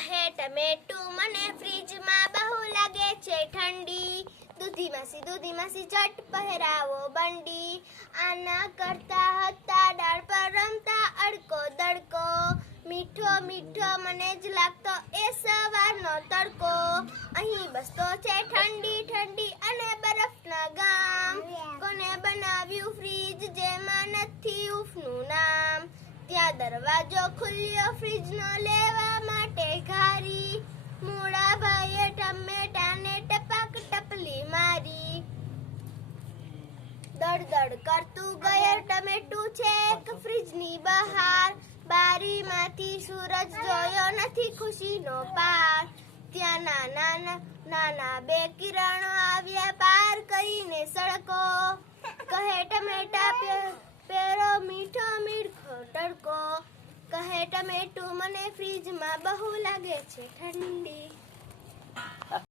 કહે ટમેટું મને ફ્રીજમાં બહુ લાગે છે ઠંડી. દૂધી માસી ઝટ પહેરાવો બંડી. આના કરતા હતા ડાળ પર રમતા અડકો દડકો. મીઠો મીઠો મને જ લાગતો એ સવારનો તડકો. અહીં બસતો છે ઠંડી ઠંડી અને બરફના ગામ. કોને બનાવ્યું ફ્રીજ જેમાં નથી ઉફનું નામ. ત્યાં દરવાજો ખુલ્યો ફ્રીજનો લેવા માટે ઘારી. મૂળા ભાઈએ ટમેટાને ટપાક ટપલી મારી. દડ કરતું ગયે ટમેટું છેક ફ્રીજની બહાર. બારીમાંથી સૂરજ જોયો નથી ખુશીનો પાર. ત્યાં નાના બે કિરણો આવ્યા પાર કરીને સડકો. કહે ટમેટા પેરો મીઠો મીઠો તડકો. કહે ટમેટું મને ફ્રીજમાં બહુ લાગે છે ઠંડી.